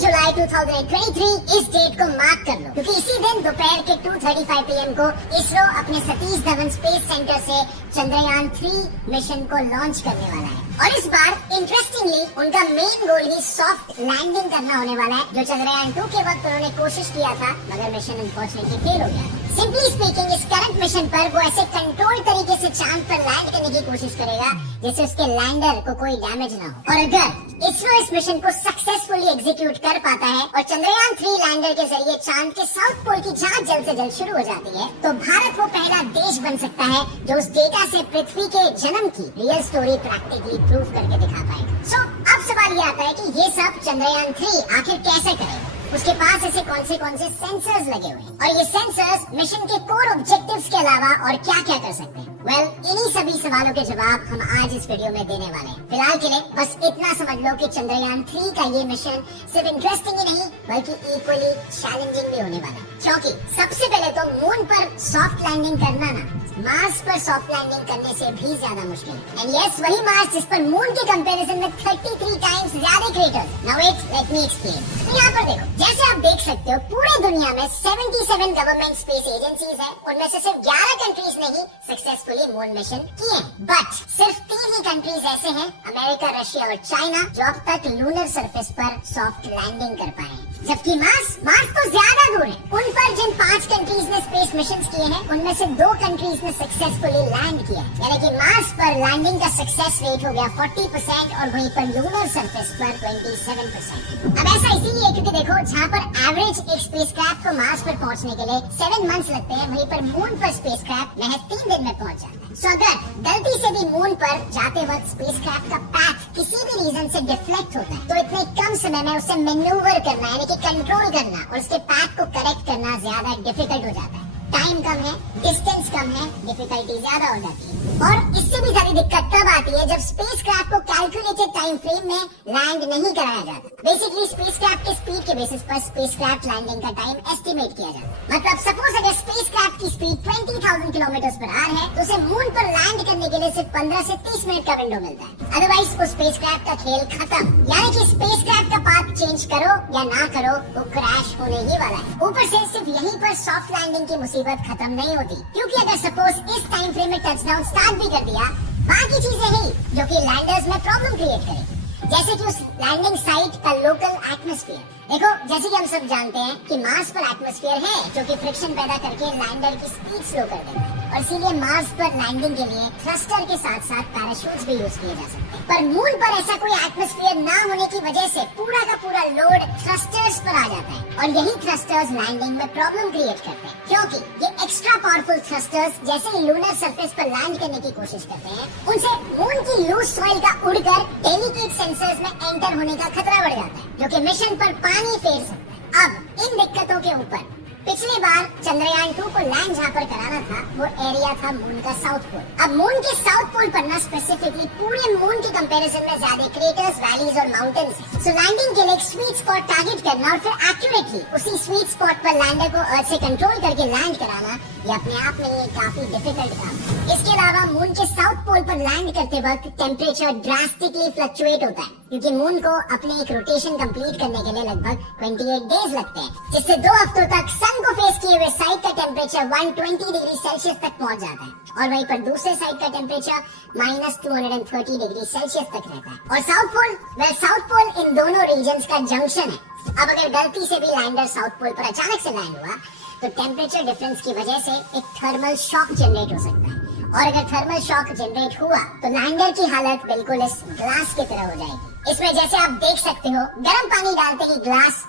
जुलाई 2023 इस डेट को मार्क कर लो, क्योंकि इसी दिन दोपहर के 2:35 PM को इसरो अपने सतीश धवन स्पेस सेंटर से चंद्रयान 3 मिशन को लॉन्च करने वाला है। और इस बार इंटरेस्टिंगली उनका मेन गोल ही सॉफ्ट लैंडिंग करना होने वाला है, जो चंद्रयान 2 के वक्त उन्होंने कोशिश किया था, मगर मिशन अनफॉर्चुनेटली फेल हो गया। सिंपली स्पीकिंग, इस करंट मिशन पर वो ऐसे कंट्रोल तरीके से चांद पर लैंड करने की कोशिश करेगा जिससे उसके लैंडर को कोई डैमेज ना हो। और अगर इसरो इस मिशन को सक्सेसफुली एग्जीक्यूट कर पाता है और चंद्रयान 3 लैंडर के जरिए चांद के साउथ पोल की जांच जल्द से जल्द शुरू हो जाती है, तो भारत वो पहला देश बन सकता है जो उस डेटा से पृथ्वी के जन्म की रियल स्टोरी प्रैक्टिकली प्रूव करके दिखा पाएगा। सो अब सवाल ये आता है कि ये सब चंद्रयान 3 आखिर कैसे करेगा। उसके पास ऐसे कौन से सेंसर्स लगे हुए हैं और ये सेंसर्स मिशन के कोर ऑब्जेक्टिव्स के अलावा और क्या क्या कर सकते हैं। वेल, इन्हीं सभी सवालों के जवाब हम आज इस वीडियो में देने वाले हैं। फिलहाल के लिए बस इतना समझ लो कि चंद्रयान 3 का ये मिशन सिर्फ इंटरेस्टिंग ही नहीं बल्कि इक्वली चैलेंजिंग भी होने वाला है, क्योंकि सबसे पहले तो मून पर सॉफ्ट लैंडिंग करना ना मार्स पर सॉफ्ट लैंडिंग करने से भी ज्यादा मुश्किल है। एंड यस, वही मार्स जिस पर मून के कंपैरिजन में 33 टाइम्स ज्यादा craters. Now wait, let me explain. तो यहाँ पर देखो, जैसे आप देख सकते हो पूरे दुनिया में 77 गवर्नमेंट स्पेस एजेंसीज हैं, उनमें से सिर्फ 11 कंट्रीज ने ही सक्सेसफुली मून मिशन किए हैं। बट सिर्फ 3 ही कंट्रीज ऐसे हैं, अमेरिका, रशिया और चाइना, जो अब तक लूनर सरफेस पर सॉफ्ट लैंडिंग कर पाए हैं। जबकि मार्स तो ज्यादा दूर है। उन पर जिन 5 कंट्रीज ने स्पेस मिशन किए हैं, उनमें से 2 कंट्रीज ने सक्सेसफुली लैंड किया, यानी कि मार्स पर लैंडिंग का सक्सेस रेट हो गया 40% और वहीं पर लूनर सरफेस पर 27%। अब ऐसा इसीलिए क्योंकि देखो, जहाँ पर एवरेज एक स्पेसक्राफ्ट को मार्स पर पहुँचने के लिए 7 मंथ्स लगते हैं, वहीं पर मून पर स्पेसक्राफ्ट महज 3 दिन में पहुँच जाता है। सो अगर गलती से भी मून पर जाते वक्त स्पेसक्राफ्ट का पैथ किसी भी रीजन से डिफ्लेक्ट होता है, तो इतने कम समय में उसे मैन्यूवर करना यानी कि कंट्रोल करना और उसके पैथ को करेक्ट करना ज्यादा डिफिकल्ट हो जाता है। टाइम कम है, डिस्टेंस कम है, डिफिकल्टी ज्यादा हो जाती है। और इससे भी ज्यादा दिक्कत तब आती है जब स्पेसक्राफ्ट को कैलकुलेटेड टाइम फ्रेम में लैंड नहीं कराया जाता। बेसिकली स्पेसक्राफ्ट के स्पीड के बेसिस पर स्पेसक्राफ्ट लैंडिंग का टाइम एस्टिमेट किया जाता है। मतलब सपोज अगर स्पेसक्राफ्ट की स्पीड 20,000 किलोमीटर पर आवर है, तो उसे मून पर लैंड करने के लिए सिर्फ 15 से 30 मिनट का विंडो मिलता है। अदरवाइज उस स्पेसक्राफ्ट का खेल खत्म, यानी कि स्पेसक्राफ्ट का पाथ चेंज करो या ना करो, वो क्रैश होने ही वाला है। ऊपर से सिर्फ यहीं पर सॉफ्ट लैंडिंग की मुसीबत खत्म नहीं होती, क्योंकि अगर सपोज इस टाइम फ्रेम में टचडाउन स्टार्ट भी कर दिया, बाकी चीजें ही जो कि लैंडर्स में प्रॉब्लम क्रिएट करेगी, जैसे कि उस लैंडिंग साइट का लोकल एटमॉस्फेयर। देखो, जैसे कि हम सब जानते हैं कि मार्स पर एटमॉस्फेयर है जो कि फ्रिक्शन पैदा करके लैंडर की स्पीड स्लो कर देता है, और इसीलिए मार्स पर लैंडिंग के लिए थ्रस्टर के साथ साथ पैराशूट्स भी यूज किए जा सकते हैं। पर मून पर ऐसा कोई एटमॉस्फेयर ना होने की वजह से पूरा का पूरा लोड थ्रस्टर्स पर आ जाता है, और यही थ्रस्टर्स लैंडिंग में प्रॉब्लम क्रिएट करते हैं, क्योंकि ये एक्स्ट्रा पावरफुल थ्रस्टर्स जैसे ही लूनर सरफेस पर लैंड करने की कोशिश करते हैं, उनसे मून की लूज सॉइल का उड़कर डेलिकेट सेंसर्स में एंटर होने का खतरा बढ़ जाता है, जो कि मिशन पर पानी फेर सकता है। अब इन दिक्कतों के ऊपर पिछली बार चंद्रयान 2 को लैंड जहाँ पर कराना था, वो एरिया था मून का साउथ पोल। अब मून के साउथ पोल पर ना स्पेसिफिकली पूरे मून के कंपैरिजन में ज्यादा क्रेटर्स, वैलीज और माउंटेन्स हैं। सो लैंडिंग के लिए एक स्वीट स्पॉट टारगेट करना और फिर एक्यूरेटली उसी स्वीट स्पॉट पर लैंडर को अर्थ से कंट्रोल करके लैंड कराना, ये अपने आप में ये काफी डिफिकल्ट काम है। इसके अलावा मून के साउथ पोल पर लैंड करते वक्त टेम्परेचर ड्रास्टिकली फ्लक्चुएट होता है, क्योंकि मून को अपने एक रोटेशन कंप्लीट करने के लिए लगभग 28 डेज लगते हैं, जिससे 2 हफ्तों तक सन को फेस किए हुए साइड का टेम्परेचर 120 डिग्री सेल्सियस तक पहुंच जाता है, और वहीं पर दूसरे साइड का टेम्परेचर -230 डिग्री सेल्सियस तक रहता है। और साउथ पोल इन दोनों रीजन्स का जंक्शन है। अब अगर गलती से भी लैंडर साउथ पोल पर अचानक से लैंड हुआ, तो टेम्परेचर डिफरेंस की वजह से एक थर्मल शॉक जनरेट हो सकता है, और अगर थर्मल शॉक जनरेट हुआ तो लैंडर की हालत बिल्कुल इस ग्लास की तरह हो जाएगी। इसमें जैसे आप देख सकते हो, गर्म पानी डालते ही ग्लास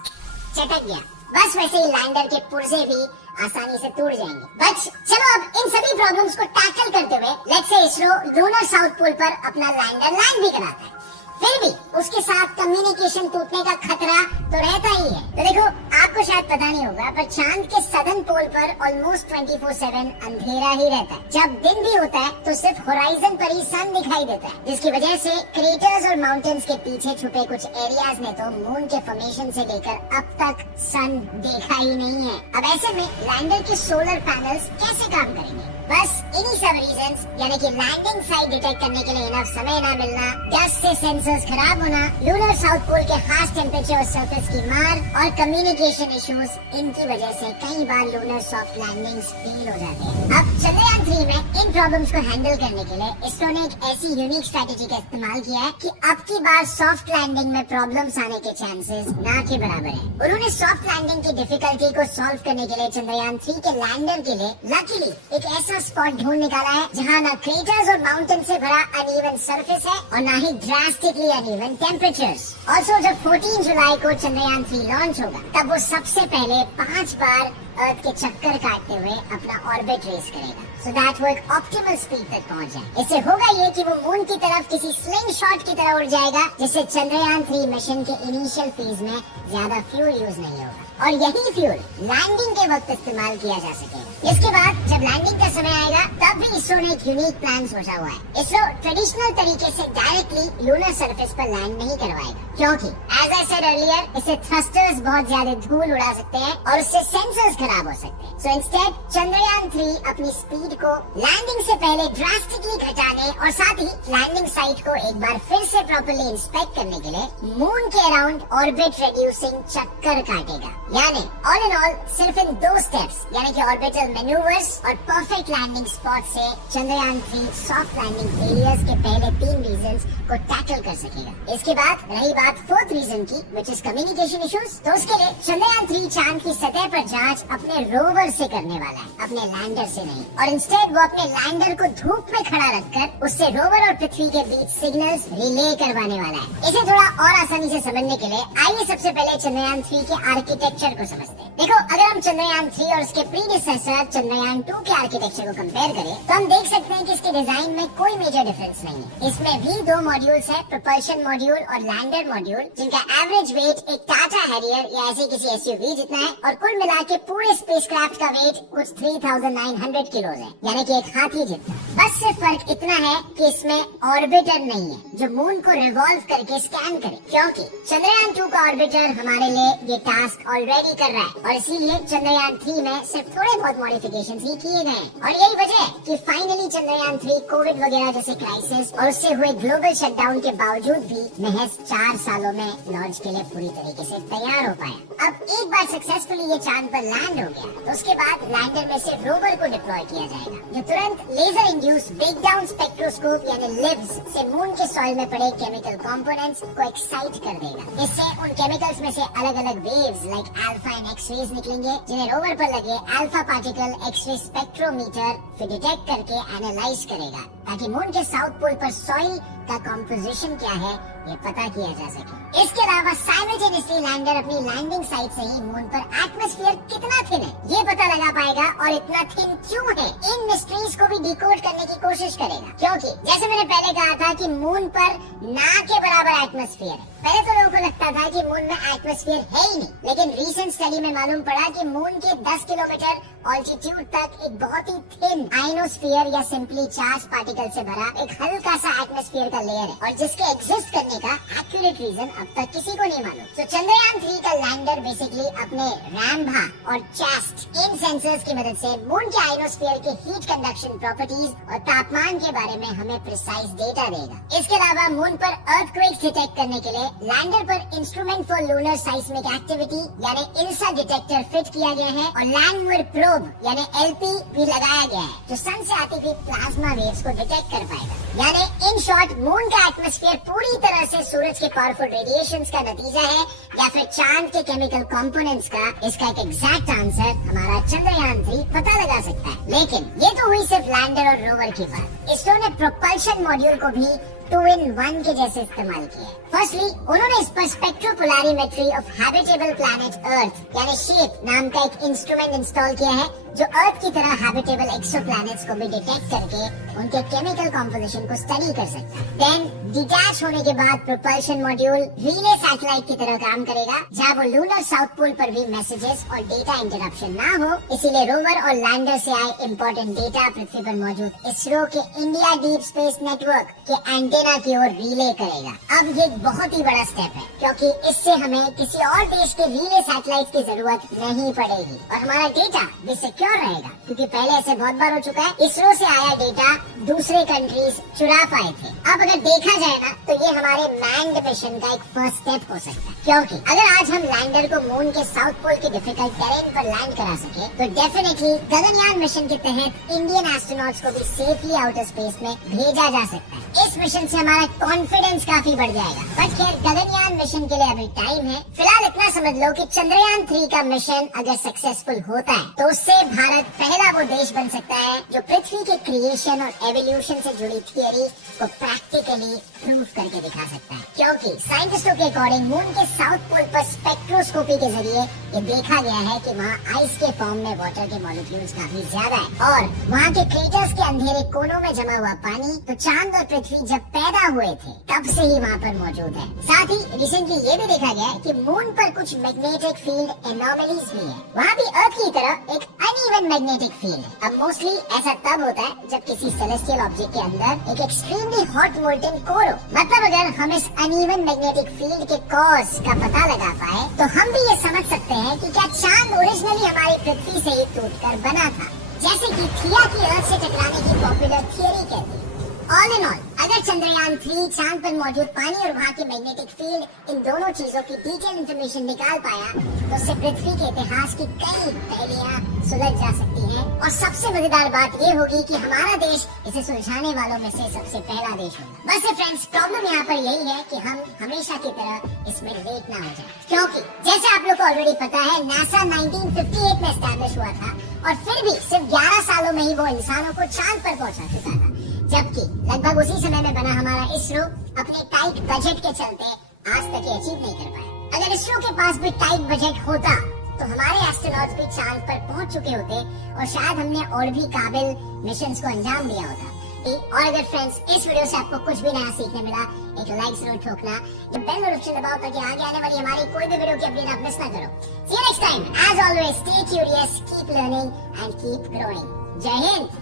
चटक गया, बस वैसे ही लैंडर के पुर्जे भी आसानी से टूट जाएंगे। बट चलो अब इन सभी प्रॉब्लम्स को टैकल करते हुए let's say ISRO lunar south pole पर अपना लैंडर लैंड भी कराता है, फिर भी उसके साथ कम्युनिकेशन टूटने का खतरा तो रहता ही है। तो देखो, आप आपको शायद पता नहीं होगा, पर चांद के सदर्न पोल पर ऑलमोस्ट 24/7 अंधेरा ही रहता है। जब दिन भी होता है तो सिर्फ होराइजन पर ही सन दिखाई देता है, जिसकी वजह से क्रेटर्स और माउंटेन्स के पीछे छुपे कुछ एरियाज ने तो मून के फॉर्मेशन से लेकर अब तक सन देखा ही नहीं है। अब ऐसे में लैंडर के सोलर पैनल्स कैसे काम करेंगे? बस इन्हीं सब रीजंस, यानी कि लैंडिंग साइट डिटेक्ट करने के लिए इनफ समय न मिलना, डस्ट से सेंसर्स खराब होना, लूनर साउथ पोल के हार्श टेम्परेचर और सरफेस की मार और कम्युनिकेशन इश्यूज, इनकी वजह से कई बार लूनर सॉफ्ट लैंडिंग्स फेल हो जाते हैं। अब चंद्रयान 3 में इन प्रॉब्लम्स को हैंडल करने के लिए इसरो ने एक ऐसी यूनिक स्ट्रेटेजी का इस्तेमाल किया है कि अब की बार सॉफ्ट लैंडिंग में प्रॉब्लम्स आने के चांसेस ना के बराबर है। उन्होंने सॉफ्ट लैंडिंग की डिफिकल्टी को सॉल्व करने के लिए चंद्रयान 3 के लैंडर के लिए लकीली एक ऐसा स्पॉट ढूंढ निकाला है जहां ना क्रेटर्स और माउंटेन से भरा अनइवन सरफेस है और ना ही ड्रास्टिकली अनइवन टेम्परेचर्स। ऑल्सो जब 14 जुलाई को चंद्रयान 3 लॉन्च होगा तब वो सबसे पहले 5 बार अर्थ के चक्कर काटते हुए अपना ऑर्बिट रेस करेगा, सो दैट वो एक ऑप्टिमल स्पीड तक पहुंच जाए। इससे होगा ये कि वो मून की तरफ किसी स्लिंग शॉट की तरह उड़ जाएगा, जिससे चंद्रयान 3 मिशन के इनिशियल फेज में ज्यादा फ्यूल यूज नहीं होगा और यही फ्यूल लैंडिंग के वक्त इस्तेमाल किया जा सकेगा। इसके बाद जब लैंडिंग का समय आएगा तब भी इसरो ने एक यूनिक प्लान सोचा हुआ है। इसरो ट्रेडिशनल तरीके से डायरेक्टली लूनर सरफेस पर लैंड नहीं करवाएगा, क्योंकि एज आई सेड अर्लियर इससे थ्रस्टर्स बहुत ज्यादा धूल उड़ा सकते हैं और उससे सेंसर्स खराब हो सकते हैं। सो इंस्टेड चंद्रयान 3 अपनी स्पीड को लैंडिंग से पहले ड्रास्टिकली घटाने और साथ ही लैंडिंग साइट को एक बार फिर से प्रॉपर्ली इंस्पेक्ट करने के लिए मून के अराउंड ऑर्बिट रिड्यूसिंग चक्कर काटेगा। यानी ऑल इन ऑल सिर्फ इन 2 स्टेप्स यानी कि ऑर्बिटल मैन्यूवर्स और परफेक्ट लैंडिंग स्पॉट से चंद्रयान 3 सॉफ्ट लैंडिंग फेलियर्स के पहले 3 रीजंस को टैकल कर सकेगा। इसके बाद रही बात 4th रीजन की, विच इज कम्युनिकेशन इश्यूज, तो उसके लिए चंद्रयान 3 चांद की सतह पर जांच अपने रोवर से करने वाला है, अपने लैंडर से नहीं। और इंस्टेड वो अपने लैंडर को धूप में खड़ा रखकर उससे रोवर और पृथ्वी के बीच सिग्नल्स रिले करवाने वाला है। इसे थोड़ा और आसानी से समझने के लिए आइए सबसे पहले चंद्रयान 3 के आर्किटेक्चर को समझते हैं। देखो, अगर हम चंद्रयान 3 और उसके प्रीडिसेसर चंद्रयान 2 के आर्किटेक्चर को कंपेयर करें तो हम देख सकते हैं कि इसके डिजाइन में कोई मेजर डिफरेंस नहीं है। इसमें भी 2 मॉड्यूल्स है, प्रोपल्शन मॉड्यूल और लैंडर मॉड्यूल, जिनका एवरेज वेट एक टाटा हैरियर या ऐसे किसी एसयूवी जितना है और कुल मिला के पूरे स्पेसक्राफ्ट का वेट कुछ 3900 किलो है, यानी कि एक हाथी जितना। बस सिर्फ फर्क इतना है कि इसमें ऑर्बिटर नहीं है जो मून को रिवॉल्व करके स्कैन करे, क्योंकि चंद्रयान 2 का ऑर्बिटर हमारे लिए ये टास्क ऑलरेडी कर रहा है और इसीलिए चंद्रयान 3 में सिर्फ थोड़े बहुत मॉडिफिकेशन ही किए गए हैं। और यही वजह है कि फाइनली चंद्रयान 3 कोविड वगैरह जैसे क्राइसिस और उससे हुए ग्लोबल शटडाउन के बावजूद भी महज 4 सालों में लॉन्च के लिए पूरी तरीके से तैयार हो पाया। अब एक बार सक्सेसफुली ये चांद पर लैंड हो गया तो उसके बाद लैंडर में से रोवर को डिप्लॉय किया जाएगा, जो तुरंत laser induced break down spectroscope यानी लिव्स से मून के सॉइल में पड़े केमिकल कंपोनेंट्स को एक्साइट कर देगा। इससे उन केमिकल्स में से अलग अलग waves like alpha and X rays निकलेंगे, जिन्हें रोवर पर लगे अल्फा पार्टिकल एक्स-रे स्पेक्ट्रोमीटर फिर डिटेक्ट करके एनालाइज करेगा, ताकि मून के साउथ पोल पर सॉइल का कंपोजिशन क्या है ये पता किया जा सके। इसके अलावा साइमल्टेनियसली लैंडर अपनी लैंडिंग साइट से ही मून पर एटमॉस्फेयर कितना थिन है ये पता लगा पाएगा और इतना थिन क्यों है इन मिस्ट्रीज को भी डिकोड करने की कोशिश करेगा, क्योंकि जैसे मैंने पहले कहा था कि मून पर ना के बराबर एटमॉस्फेयर है। पहले तो लोगों को लगता था कि मून में एटमॉस्फेयर है ही नहीं, लेकिन रीसेंट स्टडी में मालूम पड़ा कि मून के 10 किलोमीटर ऑल्टीट्यूड तक एक बहुत ही थिन आयनोस्फीयर या सिंपली चार्ज पार्टिकल से भरा एक हल्का सा एटमॉस्फेयर का लेयर है और जिसके एग्जिस्ट करने का एक्यूरेट रीजन अब तक किसी को नहीं मालूम। तो चंद्रयान 3 का लैंडर बेसिकली अपने रैम्भा और चेस्ट इन सेंसर्स की मदद से मून के आयनोस्फीयर के हीट कंडक्शन प्रॉपर्टीज और तापमान के बारे में हमें प्रिसाइज डेटा देगा। इसके अलावा मून पर अर्थक्वेक्स डिटेक्ट करने के लिए लैंडर पर इंस्ट्रूमेंट फॉर लूनर साइस्मिक एक्टिविटी यानी इल्सा डिटेक्टर फिट किया गया है और लैंडमूर प्रोब यानी एलपी भी लगाया गया है, जो सन से आती हुई प्लाज्मा वेव्स को डिटेक्ट कर पाएगा। यानी इन शॉर्ट मून का एटमॉस्फेयर पूरी तरह से सूरज के पावरफुल रेडिएशंस का नतीजा है या फिर चांद के केमिकल कंपोनेंट्स का। इसका एक एग्जैक्ट आंसर हमारा चंद्रयान 3 पता लगा सकता है। लेकिन ये तो हुई सिर्फ लैंडर और रोवर की बात। इसरो ने प्रोपल्शन मॉड्यूल को भी 2 in 1 के जैसे इस्तेमाल किया है। फर्स्टली उन्होंने इस पर स्पेक्ट्रोपोलैरिमेट्री ऑफ हैबिटेबल प्लैनेट अर्थ यानी शेप नाम का एक इंस्ट्रूमेंट इंस्टॉल किया है, जो अर्थ की तरह हैबिटेबल एक्सोप्लैनेट्स को भी डिटेक्ट करके उनके केमिकल कॉम्पोजिशन को स्टडी कर सकता है। देन डिटैच होने के बाद प्रोपल्शन मॉड्यूल रिले सैटेलाइट की तरह काम करेगा, जहाँ वो लूनर साउथ पोल पर भी मैसेजेस और डेटा इंटरप्शन ना हो, इसीलिए रोवर और लैंडर से आए इम्पोर्टेंट डेटा पृथ्वी पर मौजूद इसरो के इंडिया डीप स्पेस नेटवर्क के एंटेना की ओर रिले करेगा। अब ये बहुत ही बड़ा स्टेप है, क्योंकि इससे हमें किसी और देश के रिले सैटेलाइट की जरूरत नहीं पड़ेगी और हमारा डेटा भी सिक्योर रहेगा, क्योंकि पहले ऐसे बहुत बार हो चुका है इसरो से आया डेटा दूसरे कंट्रीज चुरा पाए थे। अब अगर देखा जाए ना, तो ये हमारे मैन्ड मिशन का एक फर्स्ट स्टेप हो सकता है, क्योंकि अगर आज हम लैंडर को मून के साउथ पोल के डिफिकल्ट टेरेन पर लैंड करा सके, तो डेफिनेटली गगनयान मिशन के तहत इंडियन एस्ट्रोनॉट्स को भी सेफली आउटर स्पेस में भेजा जा सकता है। इस मिशन से हमारा कॉन्फिडेंस काफी बढ़ जाएगा। बट खैर, गगनयान मिशन के लिए अभी टाइम है। फिलहाल इतना समझ लो कि चंद्रयान 3 का मिशन अगर सक्सेसफुल होता है, तो उससे भारत पहला वो देश बन सकता है जो पृथ्वी के क्रिएशन और एवोल्यूशन से जुड़ी थियरी को प्रैक्टिकली प्रूव करके दिखा सकता है, क्योंकि साइंटिस्टों के अकॉर्डिंग मून के साउथ पोल पर स्पेक्ट्रोस्कोपी के जरिए ये देखा गया है कि वहाँ आइस के फॉर्म में वाटर के मॉलिक्यूल्स काफी ज्यादा है, और वहाँ के क्रेटर्स के अंधेरे कोनों में जमा हुआ पानी तो चांद और पृथ्वी जब पैदा हुए थे तब से ही वहाँ पर मौजूद है। साथ ही रिसेंटली ये भी देखा गया है कि मून पर कुछ मैग्नेटिक फील्ड एनोमलीज भी है। वहाँ भी अर्थ की तरह एक अनइवन मैग्नेटिक फील्ड है। अब मोस्टली ऐसा तब होता है जब किसी सेलेस्टियल ऑब्जेक्ट के अंदर एक एक्सट्रीमली हॉट मोल्टेन कोर हो। मतलब अगर हम इस अनइवन मैग्नेटिक फील्ड के कॉज का पता लगा पाए, तो हम भी ये समझ सकते हैं कि क्या चांद ओरिजिनली हमारी पृथ्वी से ही टूटकर बना था, जैसे कि थिया की अर्थ से टकराने की पॉपुलर थियरी कहती है। ऑल इन ऑल, अगर चंद्रयान 3 चांद पर मौजूद पानी और वहाँ की मैग्नेटिक फील्ड इन दोनों चीजों की डिटेल इंफॉर्मेशन निकाल पाया, तो उससे पृथ्वी के इतिहास की कई पहेलियां सुलझ जा सकती हैं। और सबसे मजेदार बात ये होगी कि हमारा देश इसे सुलझाने वालों में से सबसे पहला देश होगा। बस फ्रेंड्स, प्रॉब्लम यहाँ पर यही है कि हम हमेशा की तरह इसमें लेट ना हो जाए, क्योंकि जैसे आप लोग को ऑलरेडी पता है, नासा 1958 में एस्टैब्लिश हुआ था और फिर भी सिर्फ 11 सालों में ही वो इंसानों को चांद पर पहुंचा चुका था, जबकि लगभग उसी समय में बना हमारा इसरो अपने टाइट बजट के चलते आज तक ये अचीव नहीं कर पाया। अगर इसरो के पास भी टाइट बजट होता, तो हमारे एस्ट्रोनॉट्स भी चांद पर पहुंच चुके होते और शायद हमने और भी काबिल मिशंस को अंजाम दिया होता। और अगर फ्रेंड्स इस वीडियो से आपको कुछ भी नया सीखने मिला, एक लाइक जरूर ठोकना, जब बेल नोटिफिकेशन दबाओ ताकि आगे आने वाली हमारी कोई भी वीडियो की अपडेट आप मिस ना करो। See you next time. As always, stay curious, keep learning and keep growing. जय हिंद।